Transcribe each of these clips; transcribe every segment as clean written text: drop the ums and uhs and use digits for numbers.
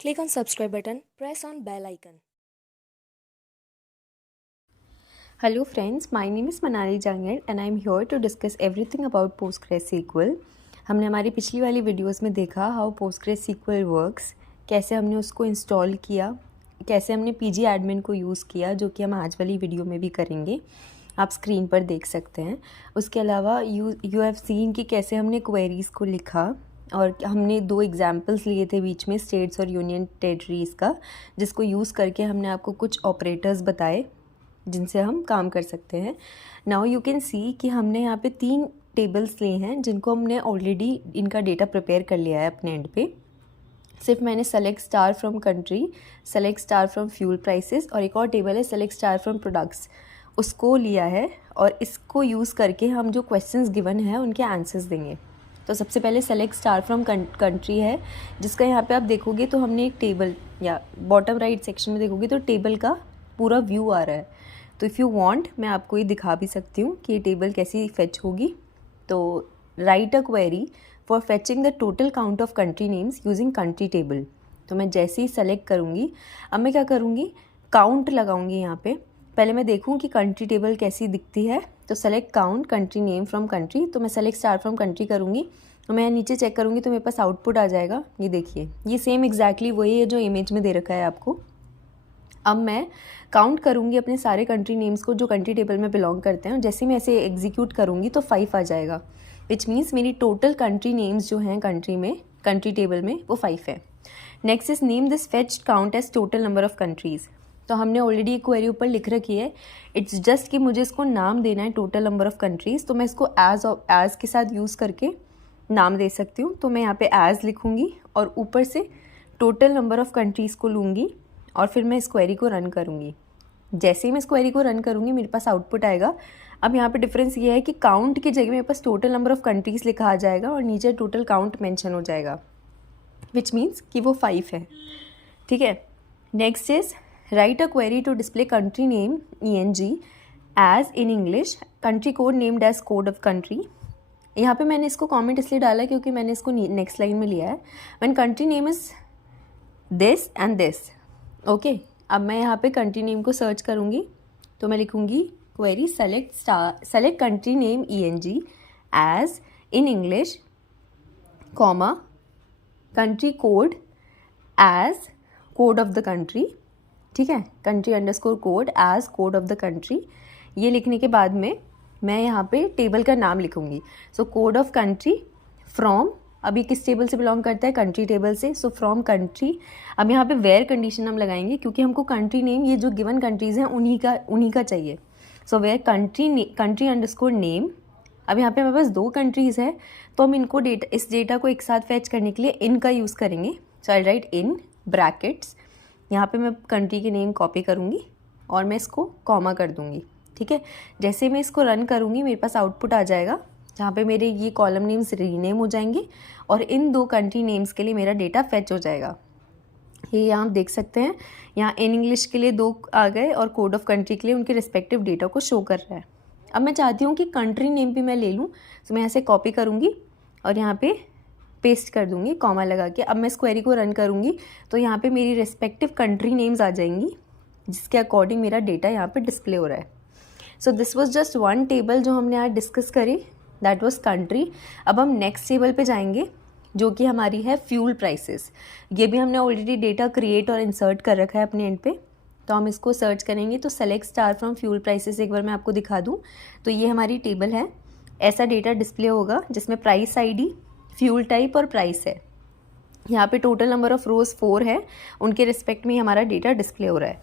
Click on subscribe button, press on bell icon. Hello friends, my name is Manali Jangir and I am here to discuss everything about PostgreSQL. हमने हमारी पिछली वाली videos में देखा how PostgreSQL works, कैसे हमने उसको install किया, कैसे हमने PG एडमिन को यूज़ किया, जो कि हम आज वाली वीडियो में भी करेंगे, आप स्क्रीन पर देख सकते हैं। उसके अलावा यू हैव सीन कि कैसे हमने क्वेरीज़ को लिखा और हमने 2 एग्जाम्पल्स लिए थे बीच में स्टेट्स और यूनियन टेरिटरीज़ का, जिसको यूज़ करके हमने आपको कुछ ऑपरेटर्स बताए जिनसे हम काम कर सकते हैं। नाउ यू कैन सी कि हमने यहाँ पे 3 टेबल्स लिए हैं जिनको हमने ऑलरेडी इनका डेटा प्रिपेयर कर लिया है अपने एंड पे। सिर्फ मैंने select star from country, select star from fuel prices और एक और टेबल है सेलेक्ट स्टार फ्रॉम प्रोडक्ट्स, उसको लिया है और इसको यूज़ करके हम जो क्वेश्चंस गिवन है उनके आंसर्स देंगे। तो सबसे पहले सेलेक्ट स्टार फ्रॉम कंट्री है, जिसका यहाँ पे आप देखोगे तो हमने एक टेबल या बॉटम राइट सेक्शन में देखोगे तो टेबल का पूरा व्यू आ रहा है। तो इफ़ यू वांट मैं आपको ये दिखा भी सकती हूँ कि ये टेबल कैसी फेच होगी। तो right a query for fetching the total count of country names using country table. तो मैं जैसे ही सेलेक्ट करूँगी, अब मैं क्या करूँगी, काउंट लगाऊँगी यहाँ पे। पहले मैं देखूँ कि कंट्री टेबल कैसी दिखती है। तो select count country name from country, तो मैं सेलेक्ट स्टार फ्रॉम कंट्री करूँगी तो मैं नीचे चेक करूँगी तो मेरे पास आउटपुट आ जाएगा। ये देखिए, ये सेम एग्जैक्टली वही है जो इमेज में दे रखा है आपको। अब मैं काउंट करूँगी अपने सारे कंट्री नेम्स को जो कंट्री टेबल में बिलोंग करते हैं। जैसे मैं ऐसे एग्जीक्यूट करूँगी तो 5 आ जाएगा, विच मीन्स मेरी टोटल कंट्री नेम्स जो हैं कंट्री में, कंट्री टेबल में, वो 5 है। Next is name this fetched count as total number of countries. तो हमने ऑलरेडी एक क्वेरी ऊपर लिख रखी है, इट्स जस्ट कि मुझे इसको नाम देना है टोटल नंबर ऑफ कंट्रीज़। तो मैं इसको एज के साथ यूज़ करके नाम दे सकती हूँ। तो मैं यहाँ पे एज लिखूँगी और ऊपर से टोटल नंबर ऑफ़ कंट्रीज़ को लूँगी और फिर मैं इस क्वेरी को रन करूँगी। जैसे ही मैं इस क्वेरी को रन करूँगी मेरे पास आउटपुट आएगा। अब यहाँ पे डिफरेंस ये है कि काउंट की जगह मेरे पास टोटल नंबर ऑफ़ कंट्रीज़ लिखा आ जाएगा और नीचे टोटल काउंट मेंशन हो जाएगा, विच मीन्स कि वो 5 है। ठीक है। Next is write a query to display country name ENG as in English, country code named as code of country. यहाँ पे मैंने इसको कॉमेंट इसलिए डाला क्योंकि मैंने इसको नेक्स्ट लाइन में लिया है, when country name is this and this. Okay, अब मैं यहाँ पे कंट्री नेम को सर्च करूँगी तो मैं लिखूँगी query select country name ENG as in English comma country code as code of the country. ठीक है, country underscore code as code of the country. ये लिखने के बाद में मैं यहाँ पे टेबल का नाम लिखूँगी। So code of country from, अभी किस टेबल से बिलोंग करता है, कंट्री टेबल से। सो फ्रॉम कंट्री, अब यहाँ पे वेयर कंडीशन हम लगाएंगे क्योंकि हमको कंट्री नेम, ये जो गिवन कंट्रीज़ हैं उन्हीं का चाहिए। So where country underscore name. अब यहाँ पे हमारे पास 2 कंट्रीज़ है तो हम इनको इस डेटा को एक साथ फैच करने के लिए इन का यूज़ करेंगे। सो आई राइट इन ब्रैकेट्स, यहाँ पे मैं कंट्री के नेम कॉपी करूँगी और मैं इसको कॉमा कर दूँगी। ठीक है, जैसे मैं इसको रन करूँगी मेरे पास आउटपुट आ जाएगा जहाँ पे मेरे ये कॉलम नेम्स रीनेम हो जाएंगे और इन 2 कंट्री नेम्स के लिए मेरा डेटा फैच हो जाएगा। ये यहाँ आप देख सकते हैं, यहाँ इन इंग्लिश के लिए 2 आ गए और कोड ऑफ कंट्री के लिए उनके रिस्पेक्टिव डेटा को शो कर रहा है। अब मैं चाहती हूँ कि कंट्री नेम भी मैं ले लूँ, तो मैं ऐसे कॉपी करूँगी और यहाँ पे पेस्ट कर दूँगी कॉमा लगा के। अब मैं इस क्वेरी को रन करूँगी तो यहाँ पे मेरी रिस्पेक्टिव कंट्री नेम्स आ जाएंगी जिसके अकॉर्डिंग मेरा डेटा यहाँ पे डिस्प्ले हो रहा है। So this was just 1 table जो हमने आज डिस्कस करी, दैट वॉज कंट्री। अब हम नेक्स्ट टेबल पे जाएंगे जो कि हमारी है फ्यूल प्राइसेस। ये भी हमने ऑलरेडी डेटा क्रिएट और इंसर्ट कर रखा है अपने एंड पे, तो हम इसको सर्च करेंगे। तो select star from fuel prices एक बार मैं आपको दिखा दूँ तो ये हमारी टेबल है। ऐसा डेटा डिस्प्ले होगा जिसमें प्राइस ID, फ्यूल टाइप और प्राइस है। यहाँ पे टोटल नंबर ऑफ़ रोज़ 4 है, उनके रिस्पेक्ट में हमारा डेटा डिस्प्ले हो रहा है।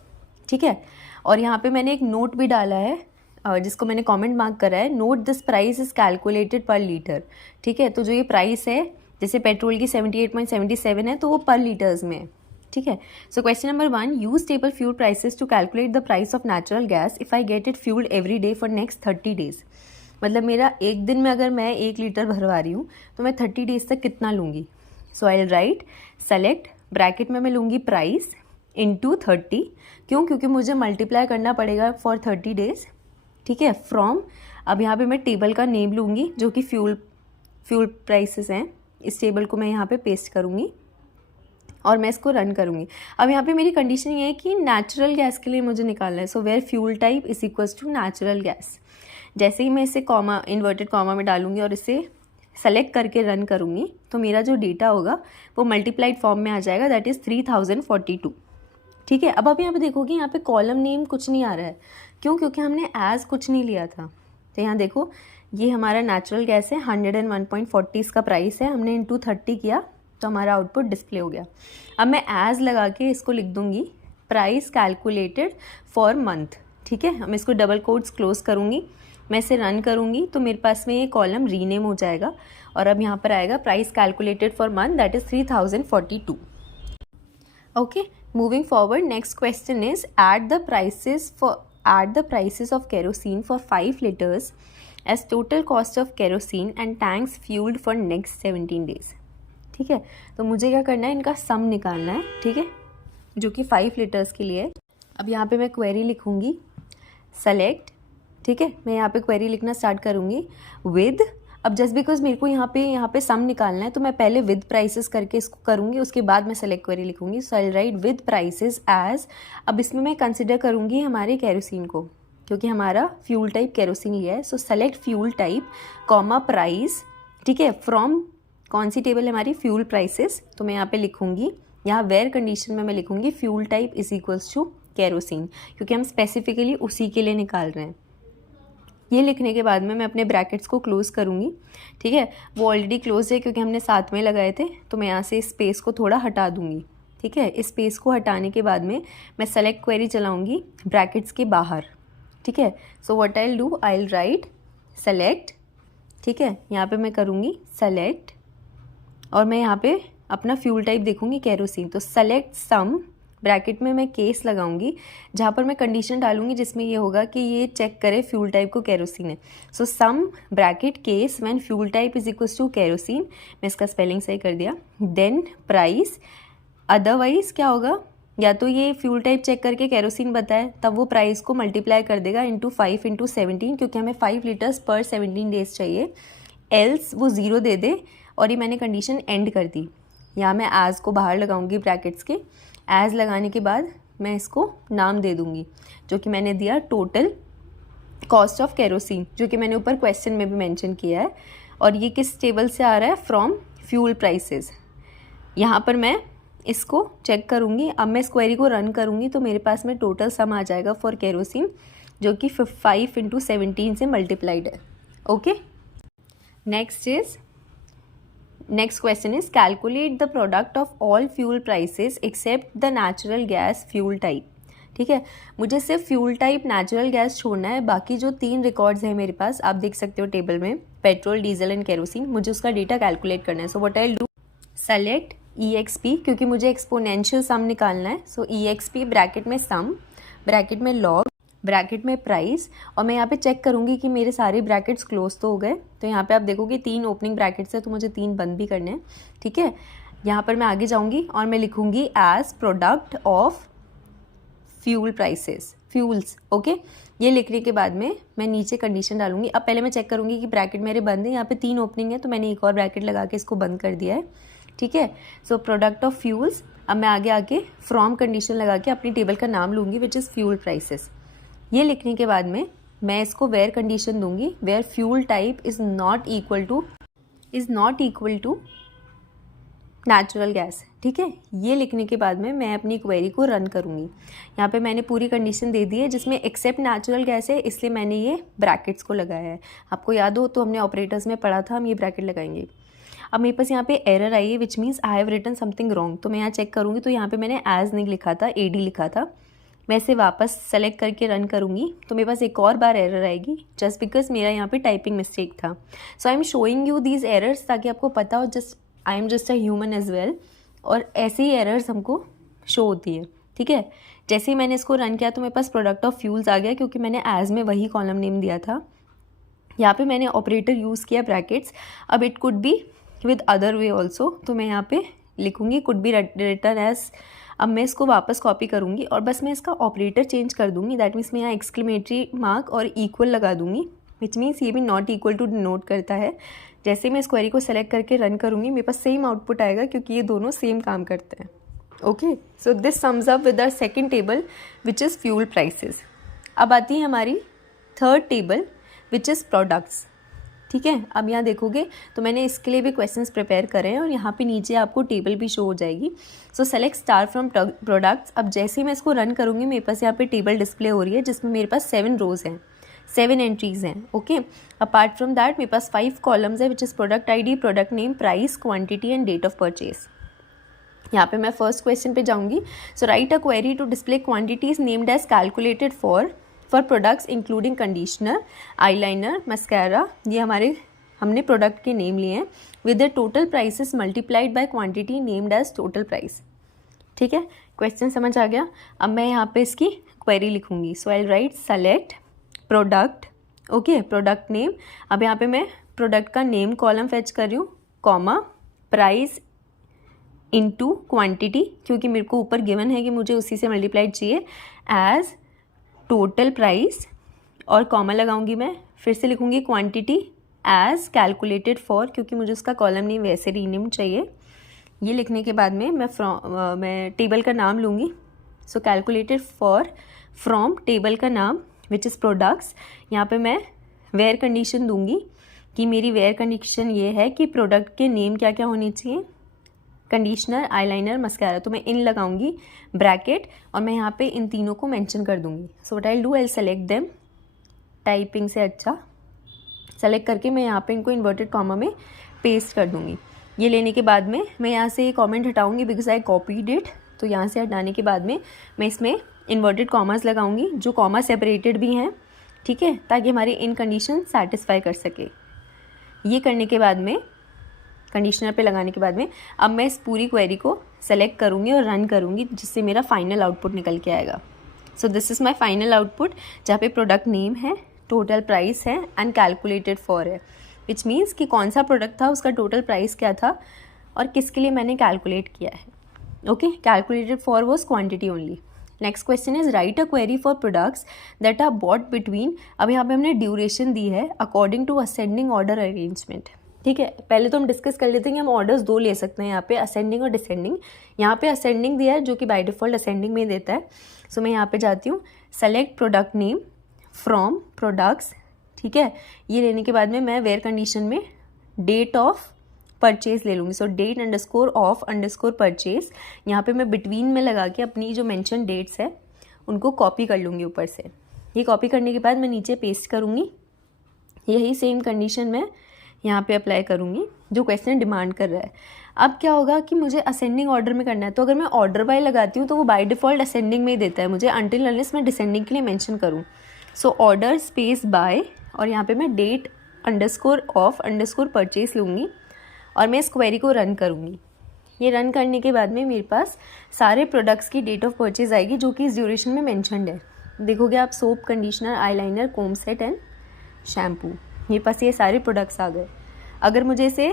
ठीक है, और यहाँ पे मैंने एक नोट भी डाला है जिसको मैंने कमेंट मार्क करा है, note this price is calculated पर लीटर। ठीक है, तो जो ये प्राइस है, जैसे पेट्रोल की 78.77 है तो वो पर लीटर्स में है। ठीक है, so question number 1, use table fuel prices to calculate the price of natural gas if I get it fuelled every day for next 30 days. मतलब मेरा एक दिन में अगर मैं 1 लीटर भरवा रही हूँ तो मैं 30 डेज तक कितना लूँगी। सो आई राइट सेलेक्ट ब्रैकेट में मैं लूँगी प्राइस इंटू 30। क्यों? क्योंकि मुझे मल्टीप्लाई करना पड़ेगा फॉर 30 डेज। ठीक है, फ्रॉम, अब यहाँ पे मैं टेबल का नेम लूँगी जो कि फ्यूल प्राइसेस हैं। इस टेबल को मैं यहाँ पे पेस्ट करूँगी और मैं इसको रन करूँगी। अब यहाँ पे मेरी कंडीशन ये है कि नेचुरल गैस के लिए मुझे निकालना है, so where fuel type is equals to natural gas. जैसे ही मैं इसे कॉमा, इन्वर्टेड कॉमा में डालूंगी और इसे सेलेक्ट करके रन करूँगी तो मेरा जो डेटा होगा वो मल्टीप्लाइड फॉर्म में आ जाएगा, दैट इज़ 3042। ठीक है। अब यहाँ पे देखोगे यहाँ पे कॉलम नेम कुछ नहीं आ रहा है, क्यों? क्योंकि हमने एज कुछ नहीं लिया था। तो यहाँ देखो ये हमारा नेचुरल गैस है, 101.40 इसका प्राइस है, हमने इंटू 30 किया तो हमारा आउटपुट डिस्प्ले हो गया। अब मैं एज लगा के इसको लिख दूंगी प्राइस कैलकुलेटेड फॉर मंथ। ठीक है, मैं इसको डबल कोट्स क्लोज करूँगी, मैं इसे रन करूँगी तो मेरे पास में ये कॉलम रीनेम हो जाएगा और अब यहाँ पर आएगा price calculated for month, that is 3042। Okay, moving forward, next question is add the prices of kerosene for 5 liters as total cost of kerosene and tanks fueled for next 17 days। ठीक है, तो मुझे क्या करना है, इनका सम निकालना है। ठीक है, जो कि 5 लीटर्स के लिए है। अब यहाँ पे मैं क्वेरी लिखूँगी सेलेक्ट। ठीक है, मैं यहाँ पे क्वेरी लिखना स्टार्ट करूँगी विद। अब जस्ट बिकॉज मेरे को यहाँ पे सम निकालना है तो मैं पहले विद प्राइसेस करके इसको करूँगी, उसके बाद मैं सेलेक्ट क्वेरी लिखूँगी। सो I right with prices as. अब इसमें मैं कंसिडर करूँगी हमारे केरोसिन को, क्योंकि हमारा फ्यूल टाइप केरोसिन लिया है। सो select fuel type comma price. ठीक है, फ्रॉम कौन सी टेबल है हमारी, फ्यूल प्राइसेस। तो मैं यहाँ पे लिखूँगी, यहाँ वेयर कंडीशन में मैं लिखूँगी fuel type is equals to kerosene, क्योंकि हम स्पेसिफिकली उसी के लिए निकाल रहे हैं। ये लिखने के बाद में मैं अपने ब्रैकेट्स को क्लोज़ करूँगी। ठीक है, वो ऑलरेडी क्लोज है क्योंकि हमने साथ में लगाए थे, तो मैं यहाँ से इस स्पेस को थोड़ा हटा दूँगी। ठीक है, इस स्पेस को हटाने के बाद में मैं सेलेक्ट क्वेरी चलाऊँगी ब्रैकेट्स के बाहर। ठीक है, so what I will do, I will write select. ठीक है, यहाँ पे मैं करूँगी सेलेक्ट और मैं यहाँ पे अपना फ्यूल टाइप देखूँगी केरोसिन। तो सेलेक्ट सम, ब्रैकेट में मैं केस लगाऊंगी जहाँ पर मैं कंडीशन डालूंगी जिसमें ये होगा कि ये चेक करे फ्यूल टाइप को केरोसिन है। So some bracket case when fuel type is equals to kerosene, मैं इसका स्पेलिंग सही कर दिया, देन प्राइस। अदरवाइज क्या होगा, या तो ये फ्यूल टाइप चेक करके केरोसिन बताए तब वो प्राइस को मल्टीप्लाई कर देगा इंटू 5 इंटू 17, क्योंकि हमें 5 लीटर्स पर 17 डेज चाहिए, एल्स वो 0 दे दे। और ये मैंने कंडीशन एंड कर दी। यहाँ मैं एज को बाहर लगाऊंगी ब्रैकेट्स के। एज लगाने के बाद मैं इसको नाम दे दूंगी जो कि मैंने दिया टोटल कॉस्ट ऑफ केरोसिन, जो कि मैंने ऊपर क्वेश्चन में भी मेंशन किया है। और ये किस टेबल से आ रहा है, फ्रॉम फ्यूल प्राइसेस। यहाँ पर मैं इसको चेक करूँगी। अब मैं इस क्वेरी को रन करूँगी तो मेरे पास में टोटल सम आ जाएगा फॉर केरोसिन, जो कि 5 इंटू 17 से मल्टीप्लाइड है। Okay, next question is calculate the product of all fuel prices except the natural gas fuel type. ठीक है, मुझे सिर्फ फ्यूल टाइप नेचुरल गैस छोड़ना है, बाकी जो 3 रिकॉर्ड्स हैं मेरे पास, आप देख सकते हो टेबल में, पेट्रोल, डीजल एंड केरोसिन, मुझे उसका डेटा कैलकुलेट करना है। So what I will do, select EXP, क्योंकि मुझे एक्सपोनेंशियल सम निकालना है। सो EXP ब्रैकेट में सम, ब्रैकेट में लॉग, ब्रैकेट में प्राइस। और मैं यहाँ पे चेक करूँगी कि मेरे सारे ब्रैकेट्स क्लोज तो हो गए। तो यहाँ पे आप देखोगे 3 ओपनिंग ब्रैकेट्स है, तो मुझे 3 बंद भी करने हैं। ठीक है, यहाँ पर मैं आगे जाऊँगी और मैं लिखूँगी as product of fuel prices, fuels. ओके, ये लिखने के बाद में मैं नीचे कंडीशन डालूंगी। अब पहले मैं चेक करूँगी कि ब्रैकेट मेरे बंद है, यहाँ पे 3 ओपनिंग है, तो मैंने एक और ब्रैकेट लगा के इसको बंद कर दिया है। ठीक है, सो प्रोडक्ट ऑफ फ्यूल्स। अब मैं आगे फ्रॉम कंडीशन लगा के अपनी टेबल का नाम लूँगी विच इज़ फ्यूल प्राइसेस। ये लिखने के बाद में मैं इसको वेयर कंडीशन दूंगी, where fuel type is not equal to natural gas. ठीक है, ये लिखने के बाद में मैं अपनी क्वेरी को रन करूँगी। यहाँ पे मैंने पूरी कंडीशन दे दी है जिसमें एक्सेप्ट नेचुरल गैस है, इसलिए मैंने ये ब्रैकेट्स को लगाया है। आपको याद हो तो हमने ऑपरेटर्स में पढ़ा था, हम ये ब्रैकेट लगाएंगे। अब मेरे पास यहाँ पे एरर आई है which means I have written something wrong. तो मैं यहाँ चेक करूँगी तो यहाँ पे मैंने एज नहीं लिखा था, AD लिखा था। मैं इसे वापस सेलेक्ट करके रन करूँगी तो मेरे पास एक और बार एरर आएगी, जस्ट बिकॉज मेरा यहाँ पे टाइपिंग मिस्टेक था। So I am showing you these errors ताकि आपको पता हो, just I am just a human as well, और ऐसे ही एरर्स हमको शो होती है। ठीक है, जैसे ही मैंने इसको रन किया तो मेरे पास प्रोडक्ट ऑफ फ्यूल्स आ गया, क्योंकि मैंने एज में वही कॉलम नेम दिया था। यहाँ पे मैंने ऑपरेटर यूज़ किया ब्रैकेट्स। अब it could be with other way also, तो मैं यहाँ पे लिखूँगी कुड बी रिटन एज। अब मैं इसको वापस कॉपी करूँगी और बस मैं इसका ऑपरेटर चेंज कर दूँगी। दैट मीन्स मैं यहाँ एक्सक्लेमेटरी मार्क और इक्वल लगा दूँगी, विच मीन्स ये भी नॉट इक्वल टू डिनोट करता है। जैसे मैं इस क्वेरी को सेलेक्ट करके रन करूँगी मेरे पास सेम आउटपुट आएगा, क्योंकि ये दोनों सेम काम करते हैं। Okay, so this sums up with our second table which is fuel prices. अब आती है हमारी third table which is products. ठीक है, अब यहाँ देखोगे तो मैंने इसके लिए भी क्वेश्चंस प्रिपेयर करे हैं और यहाँ पे नीचे आपको टेबल भी शो हो जाएगी. सो सेलेक्ट स्टार फ्रॉम प्रोडक्ट्स. अब जैसे ही मैं इसको रन करूँगी मेरे पास यहाँ पे टेबल डिस्प्ले हो रही है जिसमें मेरे पास 7 रोज हैं, 7 एंट्रीज़ हैं. ओके, अपार्ट फ्रॉम दैट मेरे पास 5 कॉलम्स है which is product ID, product name, price, quantity and date of purchase. यहाँ पे मैं फर्स्ट क्वेश्चन पे जाऊँगी. So write a query to display quantities named as calculated for products including conditioner, eyeliner, mascara. ये हमने product के name लिए हैं with the total prices multiplied by quantity named as total price. ठीक है, question समझ आ गया. अब मैं यहाँ पे इसकी क्वेरी लिखूंगी. So I write select product. Okay, product name. अब यहाँ पे मैं प्रोडक्ट का नेम कॉलम फेच कर रही हूँ, कॉमा, प्राइस इनटू क्वांटिटी, क्योंकि मेरे को ऊपर गिवन है कि मुझे उसी से मल्टीप्लाइड चाहिए, एज टोटल प्राइस, और कॉमा लगाऊंगी मैं. फिर से लिखूंगी क्वांटिटी एज कैलकुलेटेड फॉर, क्योंकि मुझे उसका कॉलम नेम वैसे रीनेम चाहिए. ये लिखने के बाद में मैं टेबल का नाम लूँगी. सो कैलकुलेटेड फॉर फ्रॉम टेबल का नाम विच इज़ प्रोडक्ट्स. यहाँ पे मैं वेयर कंडीशन दूंगी कि मेरी वेयर कंडीशन ये है कि प्रोडक्ट के नेम क्या क्या होने चाहिए, कंडीशनर, आईलाइनर, मस्कारा. तो मैं इन लगाऊंगी ब्रैकेट और मैं यहाँ पे इन तीनों को मेंशन कर दूंगी. So what I do, I select them typing से अच्छा सेलेक्ट करके मैं यहाँ पे इनको इन्वर्टेड कॉमा में पेस्ट कर दूंगी. ये लेने के बाद में मैं यहाँ से कॉमेंट हटाऊंगी बिकॉज आई कॉपीड इट. तो यहाँ से हटाने के बाद में मैं इसमें इन्वर्टेड कॉमास लगाऊंगी जो कॉमा सेपरेटेड भी हैं. ठीक है, ताकि हमारी इन कंडीशन सेटिस्फाई कर सके. ये करने के बाद में कंडीशनर पे लगाने के बाद में अब मैं इस पूरी क्वेरी को सेलेक्ट करूँगी और रन करूँगी जिससे मेरा फाइनल आउटपुट निकल के आएगा. So this is my final output जहाँ पे प्रोडक्ट नेम है, टोटल प्राइस है एंड कैलकुलेटेड फॉर है, विच मीन्स कि कौन सा प्रोडक्ट था, उसका टोटल प्राइस क्या था और किसके लिए मैंने कैलकुलेट किया है. Okay, calculated for was quantity only. Next question is write a query for products that are bought between. अब यहाँ पे हमने ड्यूरेशन दी है according to ascending order arrangement. ठीक है, पहले तो हम डिस्कस कर लेते हैं कि हम ऑर्डर्स 2 ले सकते हैं यहाँ पे, असेंडिंग और डिसेंडिंग. यहाँ पे असेंडिंग दिया है जो कि बाय डिफॉल्ट असेंडिंग में देता है. सो मैं यहाँ पे जाती हूँ select product name from products. ठीक है, ये लेने के बाद में मैं वेयर कंडीशन में डेट ऑफ परचेज ले लूँगी. So date underscore of underscore purchase. यहाँ पे मैं बिटवीन में लगा के अपनी जो मेंशन डेट्स है उनको कॉपी कर लूँगी ऊपर से. ये कॉपी करने के बाद मैं नीचे पेस्ट करूँगी. यही सेम कंडीशन मैं यहाँ पे अप्लाई करूँगी जो क्वेश्चन डिमांड कर रहा है. अब क्या होगा कि मुझे असेंडिंग ऑर्डर में करना है, तो अगर मैं ऑर्डर बाय लगाती हूँ तो वो बाय डिफ़ॉल्ट असेंडिंग में ही देता है मुझे अनटिल अनलेस मैं डिसेंडिंग के लिए मेंशन करूँ. सो ऑर्डर स्पेस बाय और यहाँ पे मैं date underscore of underscore purchase लूँगी और मैं इस क्वेरी को रन करूँगी. ये रन करने के बाद में मेरे पास सारे प्रोडक्ट्स की डेट ऑफ परचेज आएगी जो कि इस ड्यूरेशन में मेंशनड है. देखोगे आप soap, conditioner, eyeliner, comb set and shampoo. मेरे पास ये सारे प्रोडक्ट्स आ गए. अगर मुझे इसे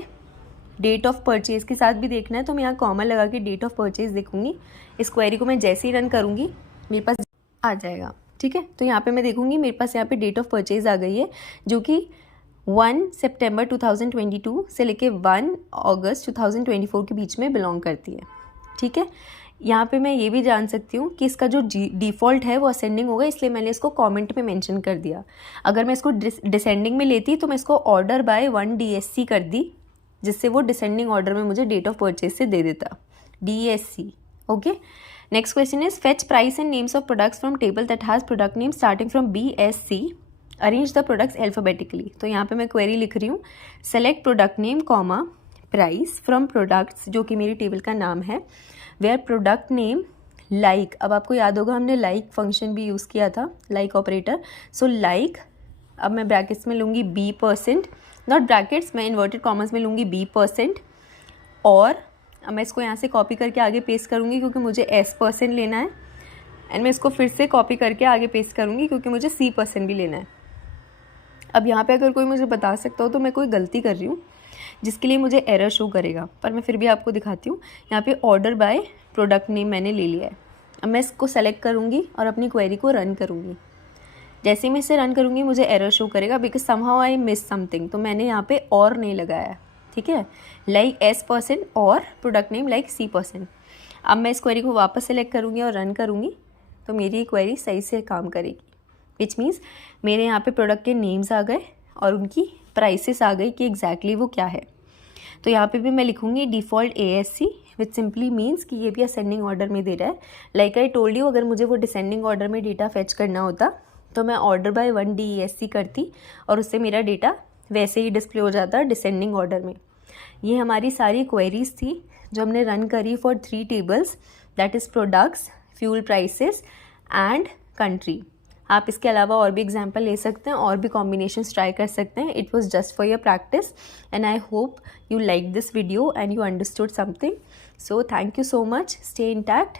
डेट ऑफ परचेज़ के साथ भी देखना है तो मैं यहाँ कॉमा लगा के डेट ऑफ परचेज़ देखूँगी. इस क्वेरी को मैं जैसे ही रन करूँगी मेरे पास आ जाएगा. ठीक है, तो यहाँ पे मैं देखूँगी मेरे पास यहाँ पे डेट ऑफ परचेज़ आ गई है जो कि 1 सितंबर 2022 से लेके 1 अगस्त 2024 के बीच में बिलोंग करती है. ठीक है, यहाँ पे मैं ये भी जान सकती हूँ कि इसका जो डिफ़ॉल्ट है वो असेंडिंग होगा, इसलिए मैंने इसको कमेंट में मेंशन कर दिया. अगर मैं इसको डिसेंडिंग में लेती तो मैं इसको ऑर्डर बाय 1 DSC कर दी, जिससे वो डिसेंडिंग ऑर्डर में मुझे डेट ऑफ परचेज से दे देता, DSC. Okay, next question is fetch price and names of products from table that has product name starting from BSC. Arrange the products alphabetically. तो यहाँ पे मैं क्वेरी लिख रही हूँ select product name comma price from products जो कि मेरी टेबल का नाम है, वेयर प्रोडक्ट नेम लाइक. अब आपको याद होगा हमने लाइक फंक्शन भी यूज़ किया था, लाइक ऑपरेटर. सो लाइक, अब मैं ब्रैकेट्स में लूँगी B%, नॉट ब्रैकेट्स, मैं इन्वर्टेड कॉमर्स में लूँगी B%. और अब मैं इसको यहाँ से कॉपी करके आगे पेस्ट करूँगी क्योंकि मुझे S% लेना है. एंड मैं इसको फिर से कॉपी करके आगे पेस्ट करूँगी क्योंकि मुझे C% भी लेना है. अब यहाँ पे अगर कोई मुझे बता सकता हो तो मैं कोई गलती कर रही हूँ जिसके लिए मुझे एरर शो करेगा, पर मैं फिर भी आपको दिखाती हूँ. यहाँ पे ऑर्डर बाय प्रोडक्ट नेम मैंने ले लिया है. अब मैं इसको सेलेक्ट करूँगी और अपनी क्वेरी को रन करूँगी. जैसे ही मैं इसे रन करूँगी मुझे एरर शो करेगा because somehow I miss something. तो मैंने यहाँ पे और नहीं लगाया है. ठीक है, लाइक S% और प्रोडक्ट नेम लाइक C%। अब मैं इस क्वेरी को वापस सेलेक्ट करूँगी और रन करूँगी तो मेरी ये क्वेरी सही से काम करेगी, विच मीन्स मेरे यहाँ पे प्रोडक्ट के नेम्स आ गए और उनकी प्राइसेस आ गई कि एग्जैक्टली वो क्या है। तो यहाँ पे भी मैं लिखूँगी डिफ़ॉल्ट ASC, विच सिंपली मीन्स कि ये भी असेंडिंग ऑर्डर में दे रहा है। लाइक आई टोल्ड यू, अगर मुझे वो डिसेंडिंग ऑर्डर में डेटा फेच करना होता तो मैं ऑर्डर बाय 1 DESC करती और उससे मेरा डेटा वैसे ही डिस्प्ले हो जाता डिसेंडिंग ऑर्डर में। ये हमारी सारी क्वेरीज थी जो हमने रन करी for 3 tables, that is products, fuel prices and country. आप इसके अलावा और भी एग्जाम्पल ले सकते हैं और भी कॉम्बिनेशंस ट्राई कर सकते हैं। It was just for your practice and I hope you like this video and you understood something. So thank you so much, stay intact.